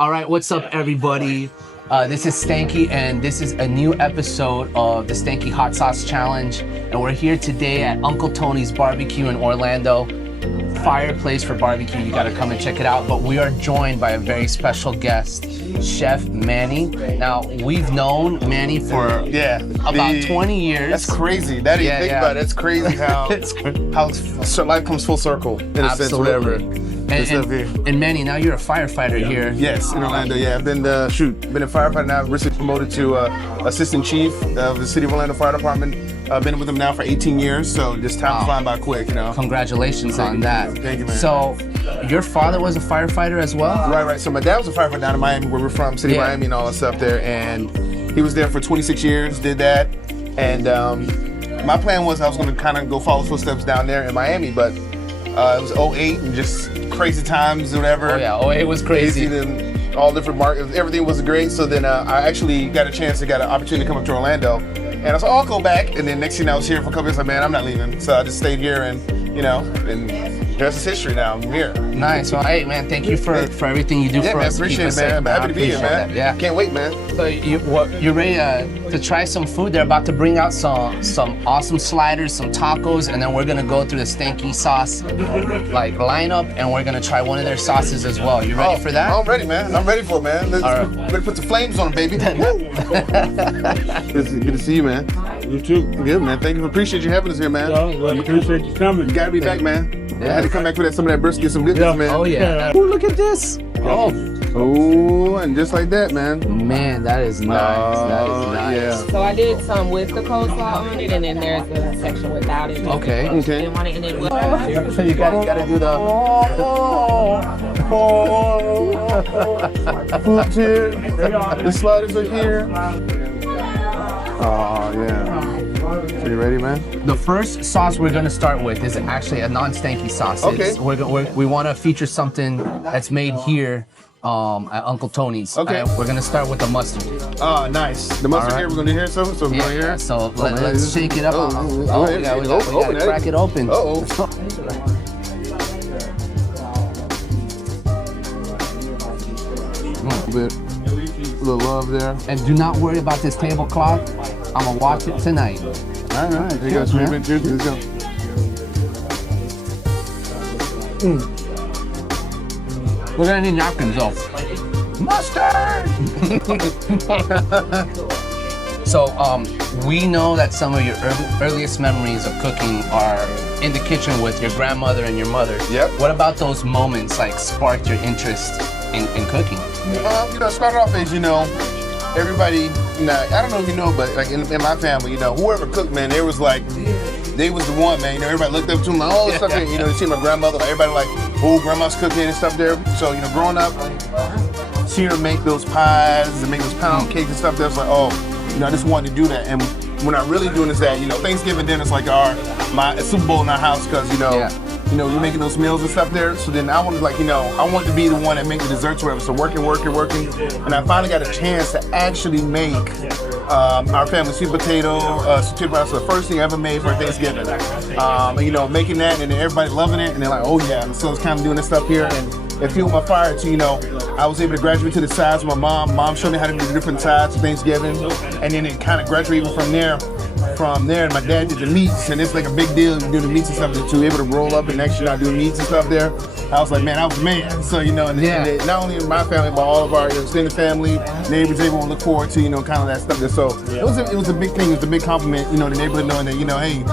All right, what's up, everybody? This is Stanky, and this is a new episode of the Stanky Hot Sauce Challenge. And we're here today at Uncle Tony's Barbecue in Orlando. Fireplace for barbecue, you gotta come and check it out. But we are joined by a very special guest, Chef Manny. Now, we've known Manny for about 20 years. That's crazy. That you think about it, it's crazy how life comes full circle in a sense, whatever. And Manny, now you're a firefighter here. Yes, in Orlando. Yeah, I've been a firefighter now. Recently promoted to assistant chief of the City of Orlando Fire Department. I've been with them now for 18 years, so just time flying by quick, you know. Congratulations on that. Thank you, man. So, your father was a firefighter as well? Right. So my dad was a firefighter down in Miami, where we're from, City of Miami and all that stuff there, and he was there for 26 years, did that, and my plan was I was going to kind of go follow footsteps down there in Miami, but it was 08 and just crazy times or whatever. Oh yeah, 08 was crazy. All different markets, everything was great. So then I actually got an opportunity to come up to Orlando. And I was like, I'll go back. And then next thing I was here for a couple years, like, man, I'm not leaving. So I just stayed here and, and the rest is history now. I'm here. Nice. Well, hey, man, thank you for everything you do for us. Yeah, appreciate it, man. I'm happy to be here, man. Yeah. Can't wait, man. So you're ready to try some food. They're about to bring out some awesome sliders, some tacos, and then we're going to go through the Stanky Sauce lineup, and we're going to try one of their sauces as well. You ready for that? I'm ready, man. I'm ready for it, man. Let's put the flames on it, baby. Good to see you, man. You too. Good, man. Thank you. Appreciate you having us here, man. Well, I appreciate you coming. You gotta be back, man. Yeah. I had to come back for some of that brisket, some goodness, man. Oh yeah. Ooh, look at this. Oh, and just like that, man. Man, that is nice. That is nice. Yeah. So I did some with the coleslaw on it, and then there's a section without it. Okay. Didn't want it, and then So you gotta do the. Food here. The sliders are here. Oh yeah. So you ready, man? The first sauce we're gonna start with is actually a non-stanky sauce. Okay. We want to feature something that's made here at Uncle Tony's. Okay. We're gonna start with the mustard. Oh, nice. The mustard here. We're gonna do here, so we're going here. So let's shake it up. We gotta crack it open. A little love there. And do not worry about this tablecloth. I'm gonna wash it tonight. All right. Here you go. Cheers. Let's go. We're gonna need napkins though. Mustard! So we know that some of your earliest memories of cooking are in the kitchen with your grandmother and your mother. Yep. What about those moments sparked your interest in cooking? Started off as, everybody, I don't know if you know, but like in my family, whoever cooked, man, they was the one, man. Everybody looked up to them, all this stuff there. You see my grandmother, everybody grandma's cooking and stuff there. So, growing up, seeing her make those pies and make those pound cakes and stuff, that's like, I just wanted to do that. And when I'm really doing is that, Thanksgiving dinner's like my Super Bowl in our house, because, you're making those meals and stuff there. So then I wanted I wanted to be the one that make the desserts or whatever. So working. And I finally got a chance to actually make our family sweet potato rice. So the first thing I ever made for Thanksgiving. Making that and then everybody loving it. And they're like, oh yeah. So it's kind of doing this stuff here. And it fueled my fire to, I was able to graduate to the sides with my mom. Mom showed me how to do the different sides for Thanksgiving. And then it kind of graduated from there. And my dad did the meats, and it's like a big deal to do the meats and stuff, to be able to roll up and actually not do meats and stuff there. I was like, man, I was man. So, and not only in my family, but all of our extended family, neighbors, everyone look forward to, kind of that stuff there. So it was a big thing. It was a big compliment, the neighborhood knowing that, hey,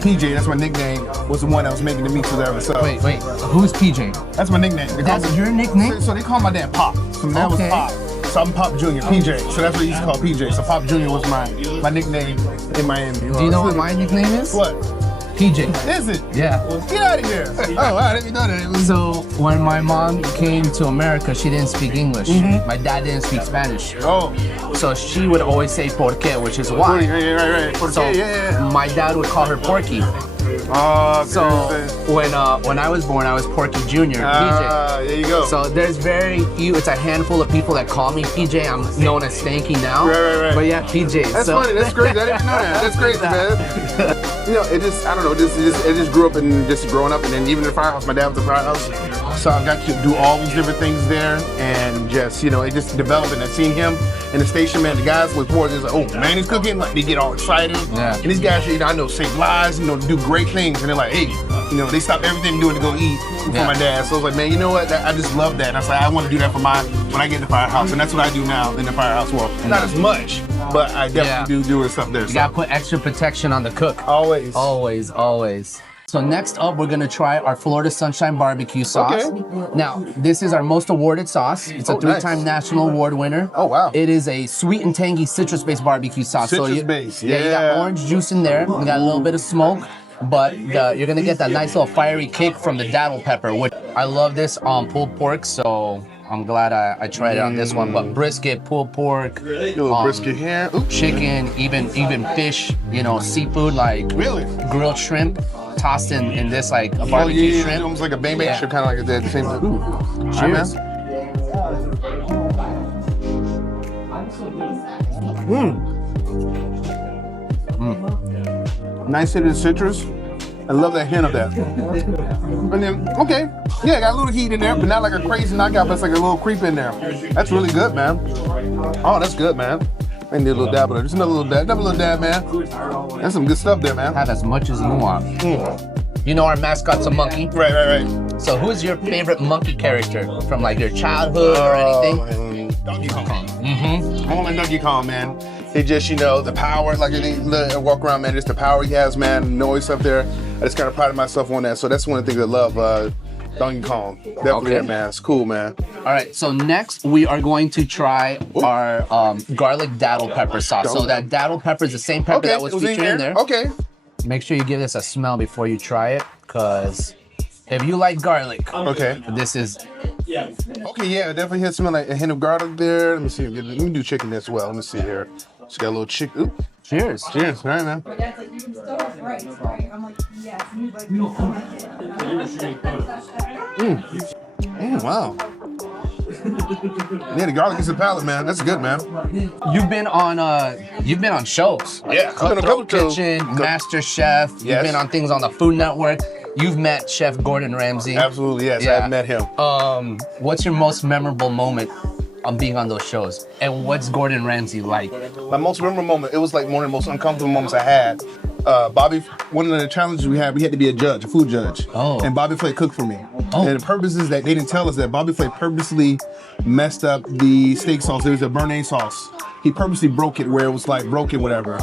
PJ, that's my nickname, was the one that was making the meats or whatever. So Wait, who's PJ? That's my nickname. That's your nickname? So they call my dad Pop. So my dad was Pop. So I'm Pop Jr., PJ. So that's what he used to call PJ. So Pop Jr. was my nickname in Miami. Do you know what my nickname is? What? PJ. Is it? Yeah. Get out of here. Oh, I didn't even know that. So when my mom came to America, she didn't speak English. My dad didn't speak Spanish. Oh. So she would always say por qué, which is why. Right. Por qué, my dad would call her Porky. So when I was born, I was Porky Jr. PJ. There you go. So there's very few. It's a handful of people that call me PJ. I'm known as Stanky now. Right. But yeah, PJ. That's funny. That's crazy. I didn't know that. That's crazy, man. It just grew up and just growing up, and then even in the firehouse. My dad was in the firehouse. So I got to do all these different things there, and just, you know, it just developed. And I seen him in the station, man. The guys look forward. They're like, oh, Manny's cooking. Like, they get all excited. Yeah. And these guys, you know, I know, save lives, you know, do great things. And they're like, hey, you know, they stop everything doing to go eat for my dad. So I was like, man, you know what? I just love that. And I was like, I want to do that for when I get in the firehouse. And that's what I do now in the firehouse world. Not as much, but I definitely do stuff there. You gotta put extra protection on the cook. Always. Always, always. So next up, we're gonna try our Florida Sunshine Barbecue sauce. Okay. Now, this is our most awarded sauce. It's a 3-time national award winner. Oh, wow. It is a sweet and tangy citrus-based barbecue sauce. Citrus-based, You got orange juice in there. You got a little bit of smoke, but you're gonna get that nice little fiery kick from the daddle pepper, which I love this on pulled pork, so I'm glad I tried it on this one. But brisket, pulled pork, brisket here. chicken, even fish, you know, seafood like grilled shrimp, tossed in this like a barbecue shrimp. Almost like a bang bang shrimp, kind of like that. The same thing. Ooh. Cheers. Nice hit of citrus. I love that hint of that. And then, okay, yeah, got a little heat in there, but not like a crazy knockout, but it's like a little creep in there. That's really good, man. Oh, that's good, man. And a little dab of it. Just another little dab, man. That's some good stuff there, man. Have as much as you want. You know our mascot's a monkey. Right. So who's your favorite monkey character from like your childhood or anything? Donkey Kong. I want my Donkey Kong, man. It just, you know, the power, like I walk around, man, just the power he has, man, noise up there. I just kind of pride myself on that. So that's one of the things I love, Donkey Kong. Definitely that, man. It's cool, man. All right, so next we are going to try our garlic daddle pepper sauce. So that daddle pepper is the same pepper that was featured in there. Okay. Make sure you give this a smell before you try it, because if you like garlic, this is... Okay, yeah, definitely had smell like a hint of garlic there. Let me see. Let me do chicken as well. Let me see here. Just got a little chicken. Ooh. Cheers. Cheers. All right, man. Wow. Yeah, the garlic is the palate, man. That's good, man. You've been on shows. Yeah, I've been on a couple shows. Kitchen, Master Chef. Yes. You've been on things on the Food Network. You've met Chef Gordon Ramsay. Absolutely, yes. Yeah. I've met him. What's your most memorable moment on being on those shows? And what's Gordon Ramsay like? My most memorable moment, it was like one of the most uncomfortable moments I had. Bobby, one of the challenges we had to be a judge, a food judge. Oh. And Bobby Flay cooked for me. Oh. And the purpose is that they didn't tell us that Bobby Flay purposely messed up the steak sauce. It was a béarnaise sauce. He purposely broke it where it was like broken, whatever.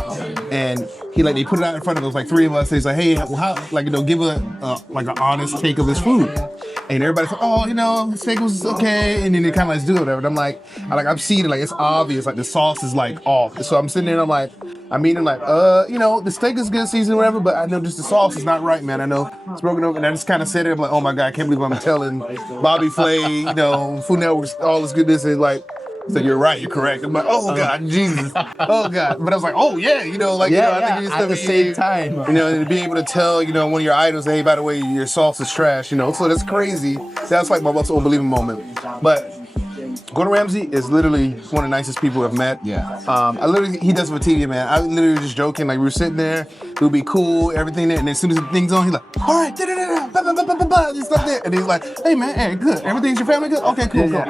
And they put it out in front of us, like 3 of us. He's like, hey, well, how, like, you know, give like an honest take of this food. And everybody's like, oh, you know, the steak was okay. And then they kind of like do it, whatever. And I'm like, I'm seeing it, like, it's obvious, like the sauce is like off. So I'm sitting there and I'm like, you know, the steak is good seasoned, whatever, but I know just the sauce is not right, man. I know it's broken over. And I just kind of said it. I'm like, oh my God, I can't believe I'm telling Bobby Flay, you know, Food Network, all this goodness. And like, so you're right, you're correct. I'm like, oh God, Jesus, oh God. But I was like, oh yeah, you know, like, you know, I think you just at the same time. You know, to be able to tell, you know, one of your idols, hey, by the way, your sauce is trash, you know. So that's crazy. That's like my most unbelievable moment. But Gordon Ramsay is literally one of the nicest people I've met. Yeah. He does it for TV, man. I literally just joking, like we were sitting there, it would be cool, everything there, and as soon as the thing's on, he's like, all right, this stuff there. And he's like, hey man, hey, good. Everything's your family good? Okay, cool, cool.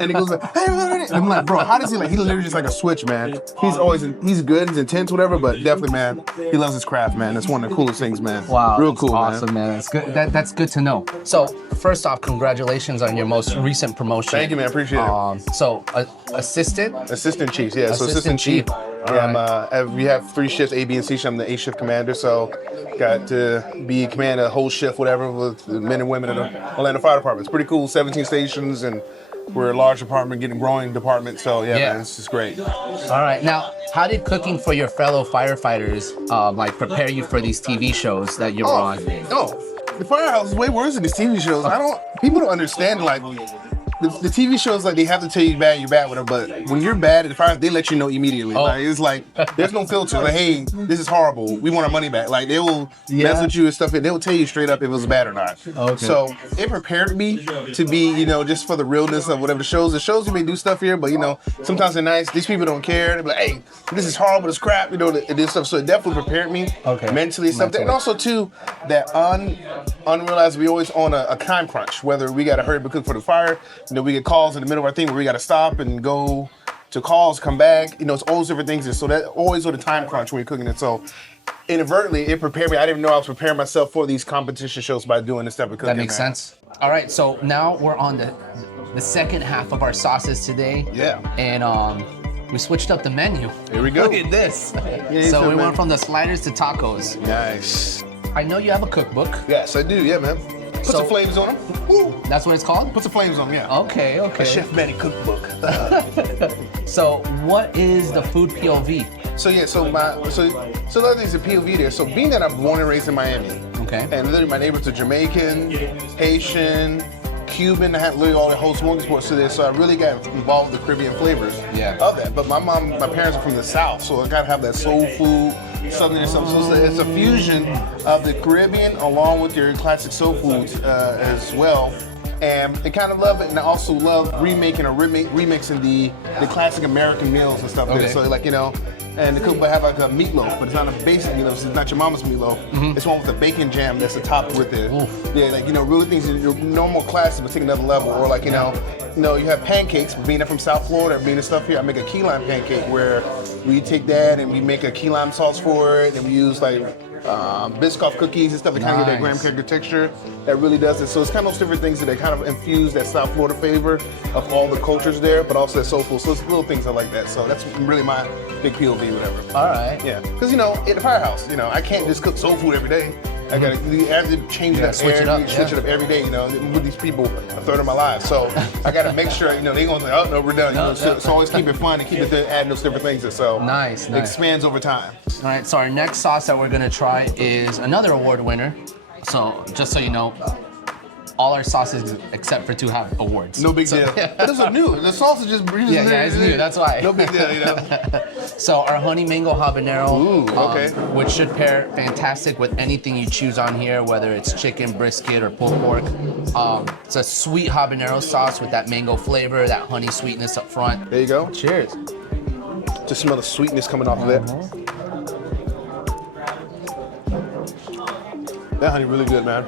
And he goes like, hey, and I'm like, bro, how does he he literally just like a switch, man. He's good, he's intense, whatever, but definitely, man, he loves his craft, man. That's one of the coolest things, man. Wow. Real cool, awesome, man. That's good. That's good to know. So first off, congratulations on your most recent promotion. Thank you, man. Appreciate it. So assistant chief, yeah. So assistant chief. Yeah, we have 3 shifts, A, B, and C shift. I'm the A shift commander, so got to be command a whole shift, whatever, with the men and women of the Orlando Fire Department. It's pretty cool. 17 stations, and we're a large department, getting growing department. So yeah, man, it's just great. All right, now how did cooking for your fellow firefighters like prepare you for these TV shows that you're on? No, the firehouse is way worse than these TV shows. People don't understand, like, the TV shows, like, they have to tell you you're bad with them, but when you're bad at the firehouse, they let you know immediately. Like, it's like, there's no filter. Like, hey, this is horrible. We want our money back. Like, they will mess with you and stuff, and they'll tell you straight up if it was bad or not. Okay. So it prepared me to be, you know, just for the realness of whatever the shows. The shows, you may do stuff here, but, you know, sometimes they're nice. These people don't care. They're like, hey, this is horrible. It's crap. You know, this stuff. So it definitely prepared me mentally and stuff. And also, too, that unrealized we always on a time crunch, whether we got to hurry up and cook for the fire. You know, we get calls in the middle of our thing where we got to stop and go to calls, come back. You know, it's all those different things. And so that always on a time crunch when you're cooking it. So inadvertently, it prepared me. I didn't know I was preparing myself for these competition shows by doing this type of cooking. That makes sense. All right, so now we're on the second half of our sauces today. Yeah. And we switched up the menu. Here we go. Look at this. Yeah, so we went from the sliders to tacos. Nice. I know you have a cookbook. Yes, I do. Yeah, man. Put some flames on them. Woo. That's what it's called? Put some flames on them, yeah. Okay. A Chef Manny cookbook. So what is the food POV? So the other thing's the POV there. So being that I'm born and raised in Miami, and literally my neighbors are Jamaican, Haitian, Cuban, I had literally all the whole smorgasbord to this, so I really got involved with the Caribbean flavors of that. But my parents are from the South, so I gotta have that soul food, Southern and something. So it's a fusion of the Caribbean along with your classic soul foods as well. And I kind of love it, and I also love remaking or remixing the classic American meals and stuff there. So like, you know, and the cookbook have like a meatloaf, but it's not a basic meatloaf. It's not your mama's meatloaf. It's one with a bacon jam that's topped with it. Yeah, like, you know, really things your normal classic, but take another level. Or like, you know, you have pancakes. Being from South Florida, being the stuff here, I make a key lime pancake where we take that and we make a key lime sauce for it, and we use like Biscoff cookies and stuff to kind of get that graham cracker texture that really does it. So it's kind of those different things that kind of infuse that South Florida flavor of all the cultures there, but also that soulful. So it's little things I like that. So that's really my big POV, whatever. All right. Yeah, because, you know, at the firehouse, you know, I can't just cook soul food every day. I gotta change that, switch it up every day. You know, with these people a third of my life, so I gotta make sure, you know, they gonna say, oh no, we're done. You know, so always keep it fun and keep it adding those different things. And so nice. It expands over time. All right, so our next sauce that we're gonna try is another award winner. So just so you know, all our sauces except for two have awards. No big deal. But those are new. The sauce is just it's new. That's why. No big deal, you know. So our honey mango habanero, okay. Which should pair fantastic with anything you choose on here, whether it's chicken, brisket, or pulled pork. It's a sweet habanero sauce with that mango flavor, that honey sweetness up front. There you go. Cheers. Just smell the sweetness coming off of that. That honey really good, man.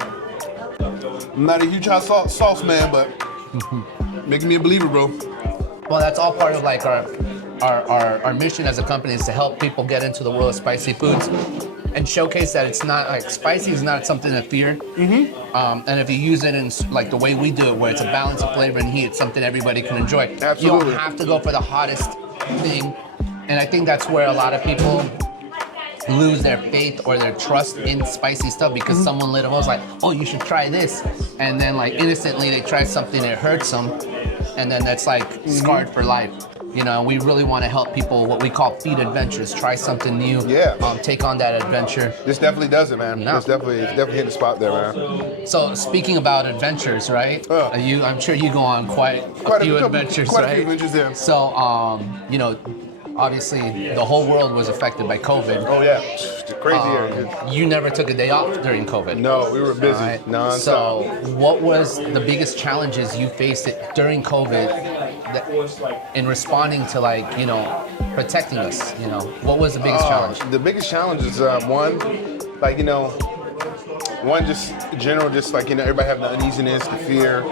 I'm not a huge hot sauce man, but making me a believer, bro. Well, that's all part of like our mission as a company is to help people get into the world of spicy foods and showcase that it's not like spicy is not something to fear. And if you use it in like the way we do it, where it's a balance of flavor and heat, it's something everybody can enjoy. Absolutely. You don't have to go for the hottest thing, and I think that's where a lot of people lose their faith or their trust in spicy stuff because someone later was like, oh, you should try this. And then like innocently they try something that hurts them. And then that's like scarred for life. You know, we really want to help people, what we call feed adventures, try something new. Take on that adventure. This definitely does it, man. No. It's definitely hitting the spot there, man. So speaking about adventures, right? I'm sure you go on quite a few adventures, quite right? a few adventures there. So, you know, obviously the whole world was affected by COVID. Oh yeah, it's crazy here. You never took a day off during COVID. No, we were busy nonstop. So what was the biggest challenges you faced during COVID in responding to, like, you know, protecting us? You know, what was the biggest challenge? The biggest challenge is one, like, you know, just general, just like, you know, everybody having the uneasiness, the fear.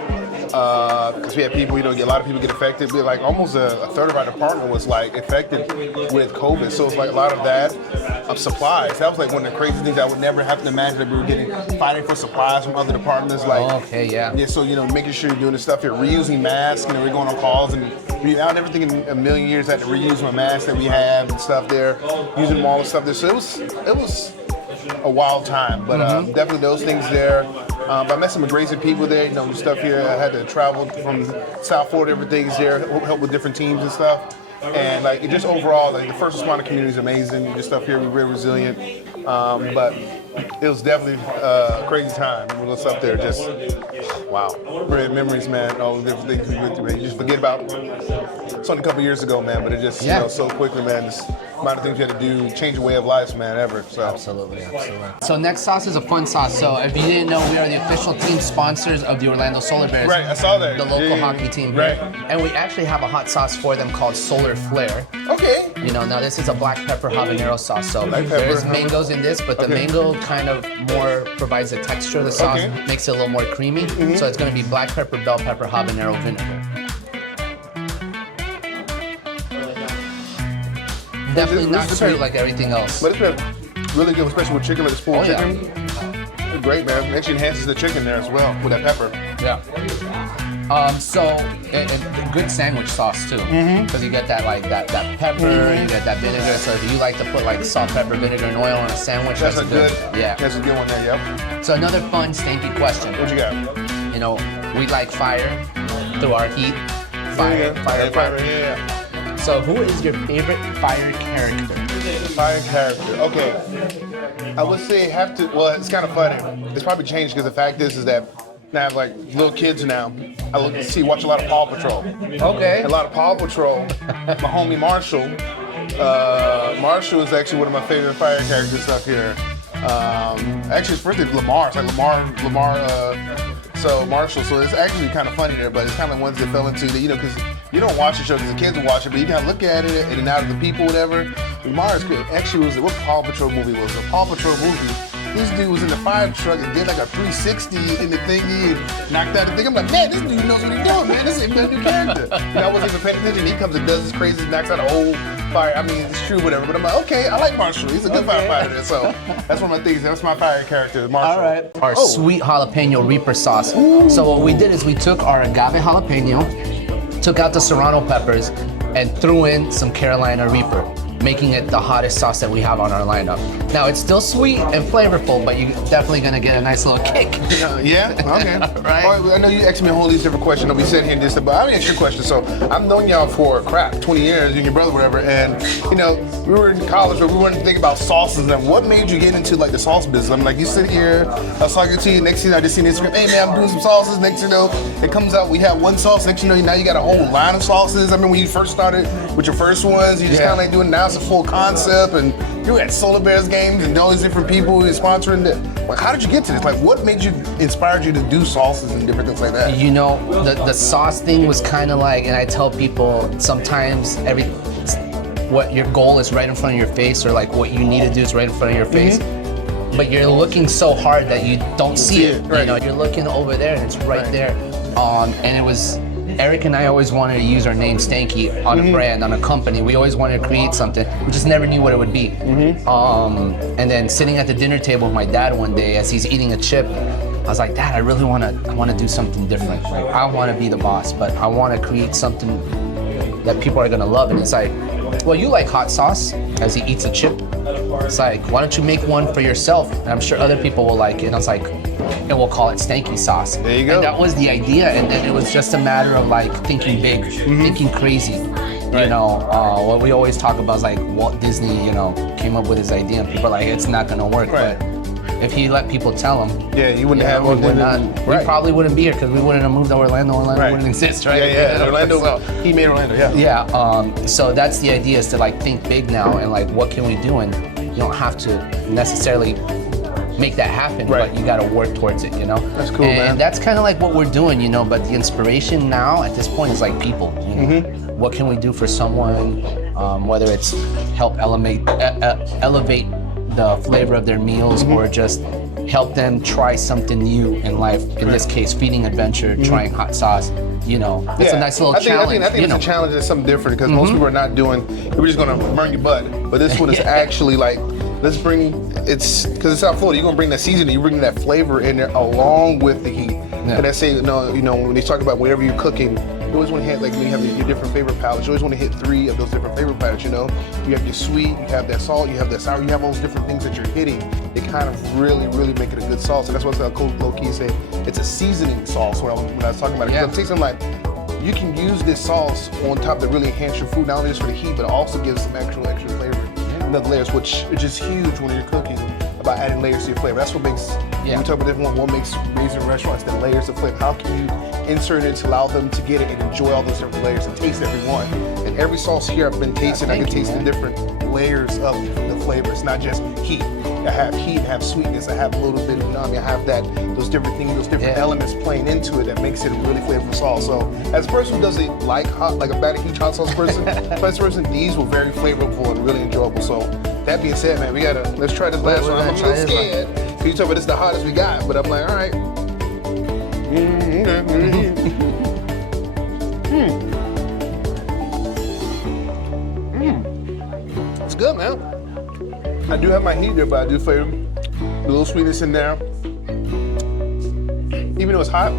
Because we had people, you know, a lot of people get affected. We like almost a third of our department was like affected with COVID. So it's like a lot of that, supplies. That was like one of the crazy things I would never have to imagine that we were fighting for supplies from other departments. Like, yeah. So, you know, making sure you're doing this stuff here, reusing masks. You know, we're going on calls and I never think in a million years I had to reuse my masks that we have and stuff there, using them all and stuff there. So it was a wild time, but definitely those things there. I met some crazy people there, you know, stuff here. I had to travel from South Florida, everything's there, help with different teams and stuff. And like just overall, like the first responder community is amazing. Just stuff here, we're very resilient. But it was definitely a crazy time. We was up there, just wow, great memories, man. All the different things we went through, man. You just forget about it's only a couple years ago, man, but it just so quickly, man. This amount of things you had to do, change your way of life, man, ever. So Absolutely. So next sauce is a fun sauce. So if you didn't know, we are the official team sponsors of the Orlando Solar Bears. Right, I saw that. The local hockey team. Right. And we actually have a hot sauce for them called Solar Flare. Okay. You know, now this is a black pepper habanero sauce. So Black pepper, there's mangoes in this, but the mango kind of more provides the texture of the sauce, makes it a little more creamy. So it's gonna be black pepper, bell pepper, habanero vinegar. Definitely not sweet like everything else. But it's been really good, especially with chicken, like this full chicken. It's great, man. It actually enhances the chicken there as well with that pepper. Yeah. And good sandwich sauce too, because you get that that pepper, you get that vinegar. So if you like to put like salt, pepper, vinegar, and oil on a sandwich, that's a good That's a good one there. Yep. So another fun stanky question. What you got? You know, we like fire through our heat. Fire. Yeah. So who is your favorite fire character? Fire character. Okay. I would say have to. Well, it's kind of funny. It's probably changed because the fact is that I have like little kids now. I watch a lot of Paw Patrol. Okay. A lot of Paw Patrol. My homie Marshall. Marshall is actually one of my favorite fire characters up here. Actually, his birthday is Lamar. It's like Lamar. So Marshall. So it's actually kind of funny there, but it's kind of ones that fell into the, because you don't watch the show because the kids will watch it, but you kind of look at it in and out of the people, whatever. Lamar is good. Actually, what Paw Patrol movie was? The Paw Patrol movie. This dude was in the fire truck and did like a 360 in the thingy and knocked out the thing. I'm like, man, this dude knows what he's doing, man. This is a new character. I wasn't even paying attention. He comes and does this crazy, knocks out a whole fire. I mean, it's true, whatever. But I'm like, okay, I like Marshall. He's a good firefighter. So that's one of my things. That's my fire character, Marshall. All right. Our sweet jalapeno Reaper sauce. Ooh. So what we did is we took our agave jalapeno, took out the serrano peppers, and threw in some Carolina Reaper, making it the hottest sauce that we have on our lineup. Now it's still sweet and flavorful, but you're definitely gonna get a nice little kick. Yeah? Okay. Right. All right. I know you asked me all these different questions. I'll be sitting here and this, but I'm gonna ask you a question. So I've known y'all for 20 years, you and your brother, whatever, and we were in college, but we weren't thinking about sauces. And what made you get into like the sauce business? I'm like, you sit here, I was talking to you, next thing I just seen Instagram, hey man, I'm doing some sauces. Next thing you know, it comes out, we have one sauce. Next thing you know, now you got a whole line of sauces. I mean, when you first started with your first ones, you just kind of like doing, now it's a full concept, and you were at Solar Bears games and all these different people sponsoring it. Like, how did you get to this? Like, what inspired you to do sauces and different things like that? The sauce thing was kind of like, and I tell people sometimes what your goal is right in front of your face, or like what you need to do is right in front of your face. But you're looking so hard that you don't see it. Right. You're looking over there and it's right there. And it was, Eric and I always wanted to use our name Stanky on a brand, on a company. We always wanted to create something. We just never knew what it would be. And then sitting at the dinner table with my dad one day as he's eating a chip, I was like, Dad, I really want to do something different. Like, I want to be the boss, but I want to create something that people are gonna love. And it's like, well, you like hot sauce, as he eats a chip. It's like, why don't you make one for yourself? And I'm sure other people will like it. And I was like, and we'll call it Stanky Sauce. There you go. And that was the idea. And then it was just a matter of like thinking big, thinking crazy. Right. What we always talk about is like Walt Disney, came up with his idea, and people are like, it's not gonna work. Right. But if he let people tell him, you wouldn't have Walt Disney. we probably wouldn't be here because we wouldn't have moved to Orlando. Orlando wouldn't exist, right? Yeah. Orlando, he made Orlando, So that's the idea, is to like think big now and like, what can we do? And you don't have to necessarily make that happen, but you gotta work towards it, That's cool, man. And that's kind of like what we're doing, but the inspiration now at this point is like people, What can we do for someone, whether it's help elevate the flavor of their meals, or just help them try something new in life. In this case, feeding adventure, trying hot sauce. It's a nice little challenge. I think it's a challenge. It's something different because most people are not doing. We're just gonna burn your butt. But this one is actually like, let's bring. It's because it's South Florida. You're gonna bring that seasoning. You bring that flavor in there along with the heat. And I say, when you talk about whatever you're cooking, you always want to hit, like when you have your different favorite palettes, you always want to hit 3 of those different favorite palettes, You have your sweet, you have that salt, you have that sour, you have all those different things that you're hitting. It kind of really, really make it a good sauce. And that's what low-key say, it's a seasoning sauce when I was talking about it. Because I'm tasting like, you can use this sauce on top to really enhance your food, not only just for the heat, but it also gives some extra flavor. Another layers, which is just huge when you're cooking. about adding layers to your flavor. That's what makes, when we talk about different what makes amazing restaurants, the layers of flavor. How can you insert it to allow them to get it and enjoy all those different layers and taste every one? And every sauce here I've been tasting, I can taste the different layers of the flavor. It's not just heat. I have heat, I have sweetness, I have a little bit of umami, I have those different things, those different elements playing into it that makes it a really flavorful sauce. So as a person who doesn't like hot, like a bad huge hot sauce person, these were very flavorful and really enjoyable. So that being said, man, let's try this last one. I'm a little scared. You told me this is the hottest we got, but I'm like, all right. It's good, man. I do have my heat there, but I do flavor a little sweetness in there. Even though it's hot,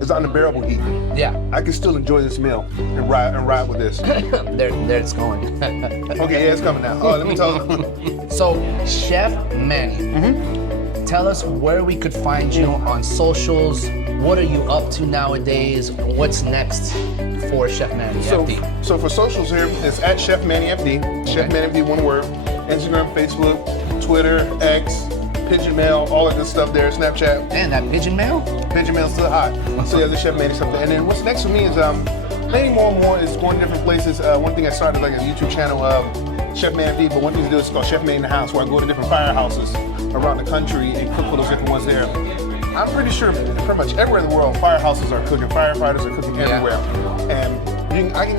it's unbearable heat. Yeah. I can still enjoy this meal and ride with this. there it's going. Okay, yeah, it's coming now. Oh, let me tell you. So, Chef Manny, tell us where we could find you on socials. What are you up to nowadays? What's next for Chef Manny FD? So for socials here, it's at Chef Manny FD. Chef Manny FD, one word. Instagram, Facebook, Twitter, X, Pigeon Mail, all of this stuff there, Snapchat. Man, that Pigeon Mail? Pigeon Mail's still hot. So yeah, the Chef Manny stuff there. And then what's next for me is maybe more and more is going to different places. One thing I started like a YouTube channel, Chef Manny FD, but one thing to do is called Chef Manny in the House, where I go to different firehouses around the country and cook for those different ones there. I'm pretty sure pretty much everywhere in the world, firehouses are cooking, firefighters are cooking everywhere. And I can,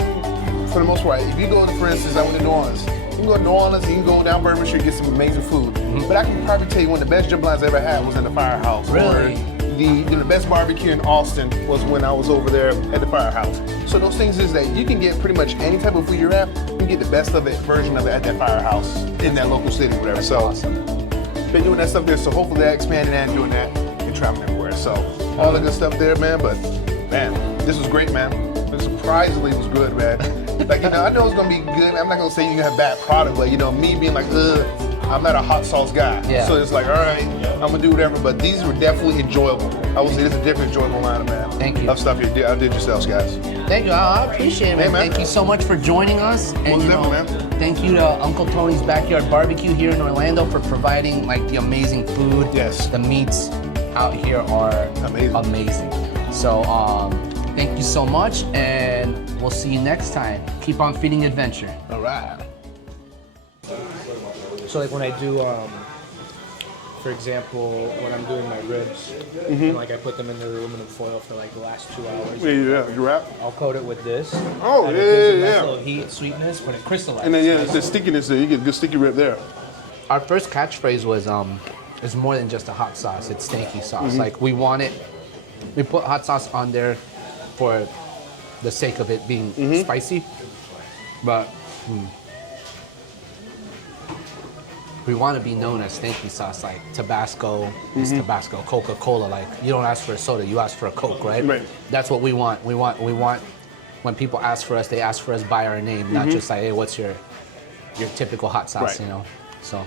for the most part, if you go, for instance, I went to New Orleans. You can go to New Orleans, you can go down Bourbon Street and get some amazing food. But I can probably tell you one of the best jambalaya I ever had was in the firehouse. Really? Or the best barbecue in Austin was when I was over there at the firehouse. So those things is that you can get pretty much any type of food you're at, you can get the best of it, version of it at that firehouse in that local city, whatever. That's so awesome. Been doing that stuff there, so hopefully they're expanding and doing that and traveling everywhere. So all the good stuff there, man. But man, this was great, man. It surprisingly was good, man. Like, I know it's gonna be good. I'm not gonna say you're gonna have bad product, but me being like, I'm not a hot sauce guy. Yeah. So it's like, all right, I'm gonna do whatever. But these were definitely enjoyable. I would say this is a different enjoyable line, man. Thank you. Of stuff you did yourselves, guys. Thank you. I appreciate it, man. Hey, man. Thank you so much for joining us. And Man. thank you to Uncle Tony's Backyard Barbecue here in Orlando for providing like the amazing food. Yes. The meats out here are amazing. So thank you so much, and we'll see you next time. Keep on feeding adventure. All right. So like when I do, for example, when I'm doing my ribs, and like I put them in the aluminum foil for like the last 2 hours. Yeah, you wrap? I'll coat it with this. Oh, and yeah, it gives a yeah, nice yeah. little heat, sweetness, but it crystallizes. And then the stickiness there, you get a good sticky rib there. Our first catchphrase was it's more than just a hot sauce, it's stanky sauce. Like we put hot sauce on there for the sake of it being spicy, but we want to be known as stanky sauce. Like Tabasco is Tabasco, Coca-Cola. Like you don't ask for a soda, you ask for a Coke, right? Right. That's what we want. We want when people ask for us, they ask for us by our name, not just like, hey, what's your typical hot sauce, Right. So.